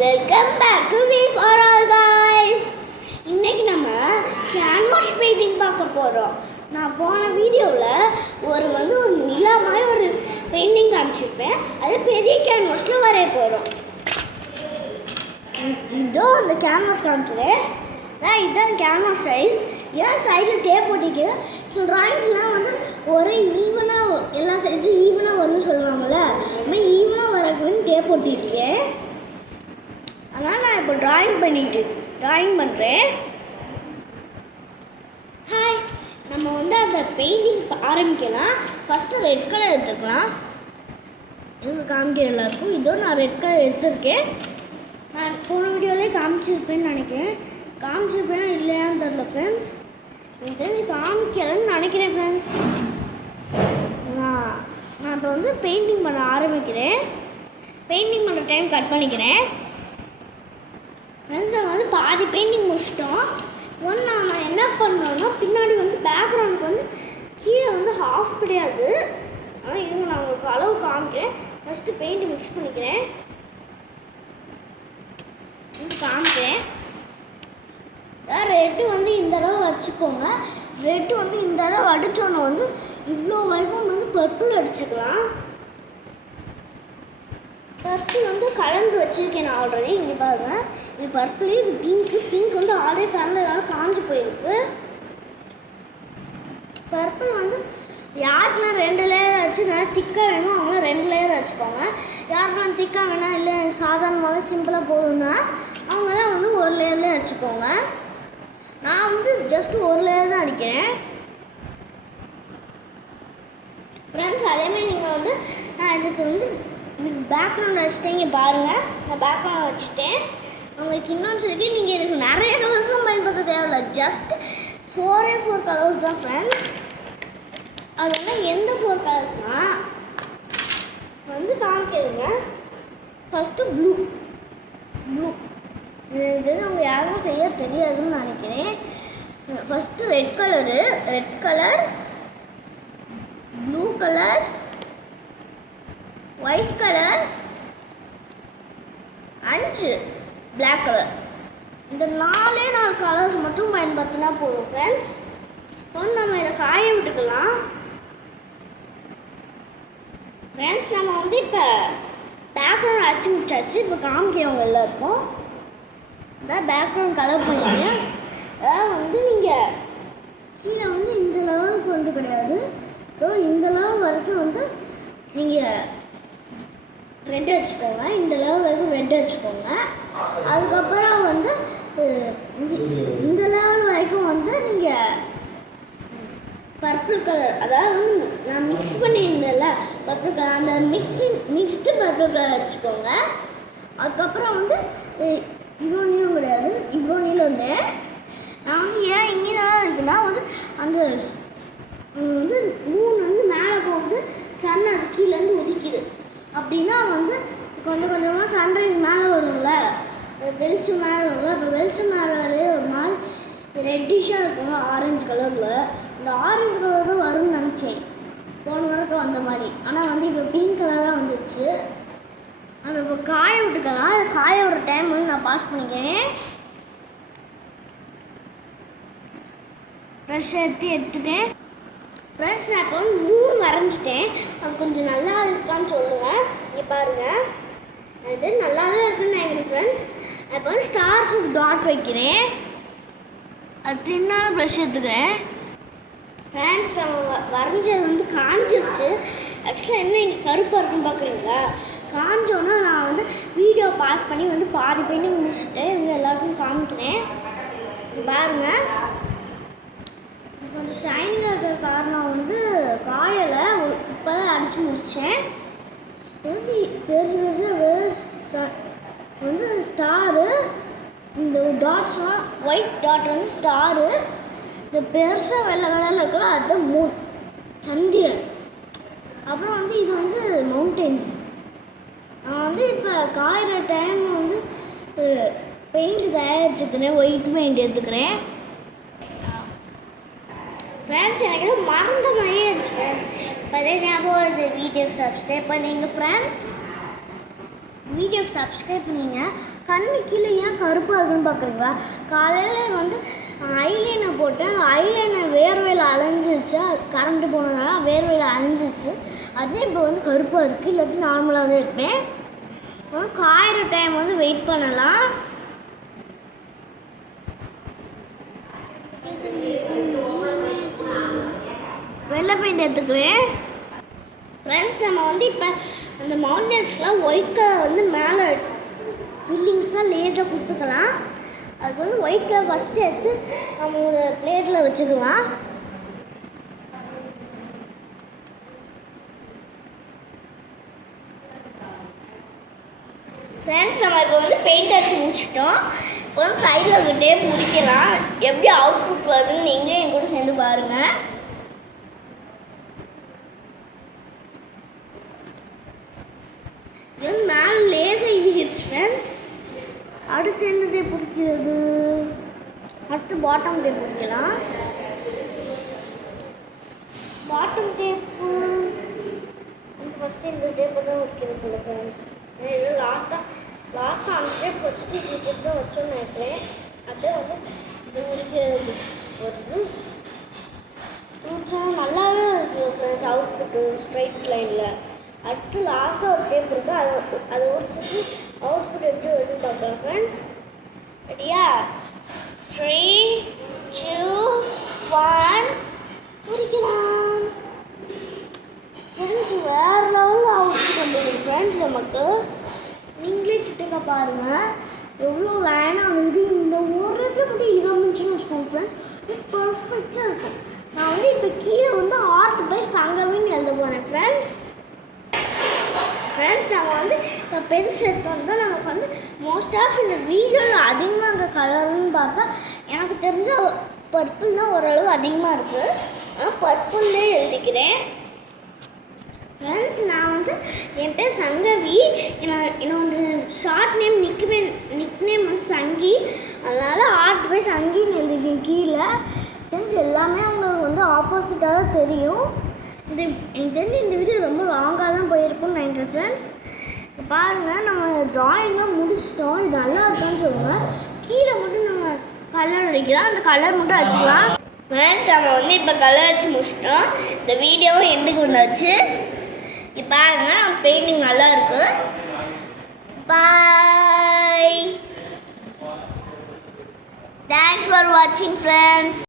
Welcome back to V for all guys இன்னைக்கு நம்ம canvas painting பார்க்க போகிறோம் நான் போன வீடியோவில் ஒரு வந்து ஒரு நிலா மாதிரி ஒரு பெயிண்டிங் காமிச்சிருப்பேன். அது பெரிய கேன்வாஸில் வரைய போகிறோம் இதோ அந்த கேன்வாஸ் காமிக்கிறேன். ஆ இதுதான் கேன்வாஸ் சைஸ் ஏன் சைடில் டேப் ஒட்டிக்கிறேன் சில ட்ராயிங்ஸ்லாம் வந்து ஒரே ஈவனாக எல்லா சைஸும் ஈவனாக வரும்னு சொல்லுவாங்கள்ல அது மாதிரி ஈவனாக வரக்குன்னு டேப் ஒட்டியிருக்கேன் நான் ட்ராயிங் பண்ணிட்டு ட்ராயிங் பண்ணுறேன் ஹாய் நம்ம வந்து அந்த பெயிண்டிங் ஆரம்பிக்கலாம். ஃபஸ்ட்டு ரெட் கலர் எடுத்துக்கலாம். இது காமிக்கிறேன் எல்லாருக்கும் இதோ நான் ரெட் கலர் எடுத்திருக்கேன். நான் போன வீடியோலேயே காமிச்சிருப்பேன்னு நினைக்கிறேன். காமிச்சிருப்பேன் இல்லையான்னு தெரில ஃப்ரெண்ட்ஸ் எனக்கு தெரிஞ்சு காமிக்கலன்னு நினைக்கிறேன் ஃப்ரெண்ட்ஸ் நான் நான் இப்போ வந்து பெயிண்டிங் பண்ண ஆரம்பிக்கிறேன். பெயிண்டிங் பண்ணுற டைம் கட் பண்ணிக்கிறேன். ஃப்ரெண்ட்ஸ் வந்து பாதி பெயிண்டிங் முடிச்சிட்டோம். ஒன்று நான் என்ன பண்ணோன்னா பின்னாடி வந்து பேக்ரவுண்டுக்கு வந்து கீழே வந்து ஹாஃப் கிடையாது. ஆனால் இதுங்க நான் உங்களுக்கு அளவு காமிக்கிறேன். ஃபஸ்ட்டு பெயிண்ட் மிக்ஸ் பண்ணிக்கிறேன். இது காமிக்கிறேன். ரெட்டு வந்து இந்த அளவு வச்சுக்கோங்க. ரெட்டு வந்து இந்த அளவு அடித்தோன்னே வந்து இவ்வளோ வரைக்கும் வந்து பர்பிள் அடிச்சுக்கலாம். பர்பிள் வந்து கலந்து வச்சுருக்கேன் நான் ஆல்ரெடி இங்கே பாருங்க. இது பர்பிள் இது பிங்க்கு பிங்க் வந்து ஆல்ரெடி கலந்ததுனால காஞ்சு போயிருக்கு. பர்பிள் வந்து யாருக்கெல்லாம் ரெண்டு லேயர் வச்சு நல்லா திக்காக வேணும் அவங்க ரெண்டு லேயர் வச்சுக்கோங்க யாருக்கெல்லாம் திக்காக வேணாம் இல்லை சாதாரணமாகவே சிம்பிளாக போகணுன்னா அவங்களாம் வந்து ஒரு லேயர்லேயே வச்சுக்கோங்க. நான் வந்து ஜஸ்ட் ஒரு லேயர் தான் அடிக்கிறேன். ஃப்ரெண்ட்ஸ் அதேமாதிரி நீங்கள் வந்து நான் இதுக்கு வந்து இதுக்கு பேக்ரவுண்ட் வச்சுட்டேங்க பாருங்கள் நான் பேக்ரவுண்ட் வச்சுட்டேன். உங்களுக்கு இன்னொன்று சொல்லி நீங்கள் இதுக்கு நிறைய கலர்ஸ்லாம் பயன்படுத்த தேவையில்ல. ஜஸ்ட் ஃபோரே ஃபோர் கலர்ஸ் தான் ஃப்ரெண்ட்ஸ் அதெல்லாம் எந்த ஃபோர் கலர்ஸ்னால் வந்து காமிக்கிறீங்க. ஃபஸ்ட்டு ப்ளூ ப்ளூ இது அவங்க யாருக்கும் செய்ய தெரியாதுன்னு நினைக்கிறேன். First red colour red colour blue colour white colour அஞ்சு பிளாக் கலர் இந்த நாலே நாலு கலர்ஸ் மட்டும் பயன்படுத்தினா போதும் ஃப்ரெண்ட்ஸ் வந்து நம்ம இதை காய விட்டுக்கலாம். ஃப்ரெண்ட்ஸ் நம்ம வந்து இப்போ பேக்ரவுண்ட் அடிச்சு முடிச்சாச்சு. இப்போ காமிக்கிறவங்க எல்லாருக்கும். இதான் பேக்ரவுண்ட் கலர் பண்ணிட்டேன் அதாவது வந்து நீங்கள் கீழே வந்து இந்த லெவலுக்கு வந்து கிடையாது. ஸோ இந்த லெவல் வரைக்கும் வந்து நீங்கள் ரெட் அடிச்சுக்கோங்க. இந்த லெவல் வரைக்கும் ரெட் அடிச்சுக்கோங்க. அதுக்கப்புறம் வந்து இந்த- இந்த லெவல் வரைக்கும் வந்து நீங்கள் பர்பிள் கலர் அதாவது நான் மிக்ஸ் பண்ணியிருந்தேன்ல பர்பிள் கலர் அந்த மிக்ஸிங் மிக்ஸ்டு பர்பிள் கலர் வச்சுக்கோங்க அதுக்கப்புறம் வந்து இவ்வளோ நீளம் கிடையாது இவ்வளோ நீளம் வந்து நான் வந்து ஏன் இங்கே தான் இருக்குன்னா வந்து அந்த வந்து மூணு வந்து மேலே போகுது சன் அது கீழே அப்படின்னா வந்து கொஞ்சம் கொஞ்சமாக சன்ரைஸ் மேலே வரும்ல? வெளிச்சம் மேலே வரும்ல? இப்போ வெளிச்சம் மேலே வரே ஒரு மாதிரி ரெட்டிஷாக இருக்கும் ஆரஞ்சு கலரில் இந்த ஆரஞ்சு கலர் தான் வரும்னு நினச்சேன். போன வரைக்கும் வந்த மாதிரி. ஆனால் வந்து இப்போ பிங்க் கலராக வந்துச்சு. ஆனால் இப்போ காய விட்டுக்கலாம் அது காய விடுற டைம் வந்து நான் பாஸ் பண்ணிக்கிறேன். ப்ரெஷ் எடுத்து எடுத்துட்டேன். ஃப்ரெண்ட்ஸ் நான் இப்போ வந்து மூணு வரைஞ்சிட்டேன். அது கொஞ்சம் நல்லா இருக்கான்னு சொல்லுங்கள் இங்கே பாருங்கள் அது நல்லா தான் இருக்குன்னு நினைக்கிறேன் ஃப்ரெண்ட்ஸ் அப்போ வந்து ஸ்டார்ஸ் டாட் வைக்கிறேன். அது தின்னால ப்ரெஷ் எடுத்துக்கிறேன். ஃப்ரெண்ட்ஸ் நம்ம வ- வரைஞ்சது வந்து காஞ்சிருச்சு. ஆக்சுவலாக என்ன இங்கே கருப்பாக இருக்குன்னு பார்க்குறீங்களா காஞ்சோன்னா நான் வந்து வீடியோ பாஸ் பண்ணி வந்து பாதி பெயிண்டிங் முடிச்சுட்டு இது எல்லாருக்கும் காமிக்கிறேன். பாருங்கள் கொஞ்சம் ஷைனிங்காக இருக்கிற காரணம் வந்து காயலை இப்போ தான் அடித்து முடித்தேன் வந்து பெருசு பெருசு வெறும் வந்து ஸ்டாரு இந்த டாட்ஸ்லாம் ஒயிட் டாட் வந்து ஸ்டாரு இந்த பெருசாக வெள்ளை கலரில் இருக்குல்ல அதுதான் மூன் சந்திரன். அப்புறம் வந்து இது வந்து மவுண்டெயின்ஸ் நான் வந்து இப்போ காயிற டைம் வந்து பெயிண்ட் தயாரிச்சுக்கிறேன் ஒயிட் பெயிண்ட் எடுத்துக்கிறேன். ஃப்ரெண்ட்ஸ் எனக்கு மறந்த மாதிரியே இருந்துச்சு ஃப்ரெண்ட்ஸ் இப்போதே ஞாபகம் இந்த வீடியோக்கு சப்ஸ்கிரைப் பண்ணிங்க ஃப்ரெண்ட்ஸ் வீடியோக்கு சப்ஸ்கிரைப் பண்ணிங்க. கண்ணு கீழே ஏன் கருப்பாக இருக்குன்னு பார்க்குறீங்களா காலையில் வந்து ஐலைனை போட்டேன். ஐலைனை வேர்வையில் அலைஞ்சிருச்சு. கரண்ட்டு போனதுனால வேர்வையில் அலைஞ்சிருச்சு. அதே இப்போ வந்து கருப்பாக இருக்குது இல்லாட்டி நார்மலாக தான் இருப்பேன். காயிற டைம் வந்து வெயிட் பண்ணலாம். வெள்ளை பெயிண்ட் எடுத்துக்குவேன்? ஃப்ரெண்ட்ஸ் நம்ம வந்து இப்போ அந்த மவுண்டன்ஸ்க்குலாம் ஒயிட் கலர் வந்து மேலே ஃபில்லிங்ஸாக லேஸாக கொடுத்துக்கலாம். அதுக்கு வந்து ஒயிட் கலர் ஃபஸ்ட்டு எடுத்து நம்மளோட பிளேட்டில் வச்சுக்கலாம். ஃப்ரெண்ட்ஸ் நம்ம இப்போ வந்து பெயிண்ட் அடிச்சு முடிச்சிட்டோம். இப்போ வந்து சைடில் விட்டே முடிக்கலாம். எப்படி அவுட்புட் வருதுன்னு நீங்களே என் கூட சேர்ந்து பாருங்கள் இது மேலே லேசர் இடிக்கிடுச்சு ஃப்ரெண்ட்ஸ் அடுத்து என்ன பிடிக்கிறது? அடுத்து பாட்டம் டேப் பிடிக்கலாம். பாட்டம் டேப்பு ஃபஸ்ட்டு இந்த டேப்பை தான் வைக்கிறது ஃப்ரெண்ட்ஸ் இது லாஸ்ட்டாக லாஸ்ட்டாக அந்த டேப் ஃபஸ்ட்டு இந்த டேப் தான் வச்சோன்னு நினைக்கிறேன். அப்படியே வந்து இது முடிக்கிறது. வருது. கொஞ்சம் நல்லாவே இருக்குது ஃப்ரெண்ட்ஸ் அவுட் புட்டு ஸ்ட்ரைட் லைனில் அடுத்து லாஸ்ட்டாக ஒரு டேப் இருக்குது அதை அதை முடிச்சுட்டு அவுட்புட் எப்படி வருதுன்னு பார்க்கலாம் ஃப்ரெண்ட்ஸ் ரெடியா த்ரீ டூ ஒன் முடிக்கலாம் ஃப்ரெண்ட்ஸ் வேறு லெவலில் அவுட்புட் வந்துருக்கு ஃப்ரெண்ட்ஸ் நமக்கு. நீங்களே கிட்டக்க பாருங்கள் எவ்வளோ லைனாக வந்து இந்த ஒரு இடத்துல மட்டும் இழுக்காமச்சுன்னு வச்சுக்கோங்க ஃப்ரெண்ட்ஸ் பர்ஃபெக்டாக இருக்கும். நான் வந்து இப்போ கீழே வந்து ஆர்ட் பை சங்கமின்னு எழுத போகிறேன் ஃப்ரெண்ட்ஸ் ஃப்ரெண்ட்ஸ் நம்ம வந்து இப்போ பென்சில் எடுத்து வந்தால் நமக்கு வந்து மோஸ்ட் ஆஃப் இந்த வீடியோவில் அதிகமாக அங்கே கலர்னு பார்த்தா எனக்கு தெரிஞ்ச பர்பிள் தான் ஓரளவு அதிகமாக இருக்குது ஆனால் பர்பிள்லே எழுதிக்கிறேன். ஃப்ரெண்ட்ஸ் நான் வந்து என் பேர் சங்கவி. என்னோட short name nickname nick name வந்து சங்கி. அதனால் ஆர்ட் போய் சங்கின்னு எழுதிருக்கேன் கீழே. ஃப்ரெண்ட்ஸ் எல்லாமே அவங்களுக்கு வந்து ஆப்போசிட்டாக தான் தெரியும். இது எனக்கு தெரிஞ்சு இந்த வீடியோ ரொம்ப லாங்காக தான் போயிருக்கும்னு நினைக்கிறேன் ஃப்ரெண்ட்ஸ் பாருங்கள் நம்ம ட்ராயிங்லாம் முடிச்சிட்டோம். இது நல்லா இருக்கான்னு சொல்லுங்கள் கீழே மட்டும் நம்ம கலர் அடிக்கலாம் அந்த கலர் மட்டும் அடிச்சுக்கலாம் ஃப்ரெண்ட்ஸ் நம்ம வந்து இப்போ கலர் அடிச்சு முடிச்சிட்டோம். இந்த வீடியோவும் எண்டுக்கு வந்தாச்சு. இப்போ பாருங்க நம்ம பெயிண்டிங் நல்லா இருக்கு. பாய் தேங்க்ஸ் ஃபார் வாட்சிங் ஃப்ரெண்ட்ஸ்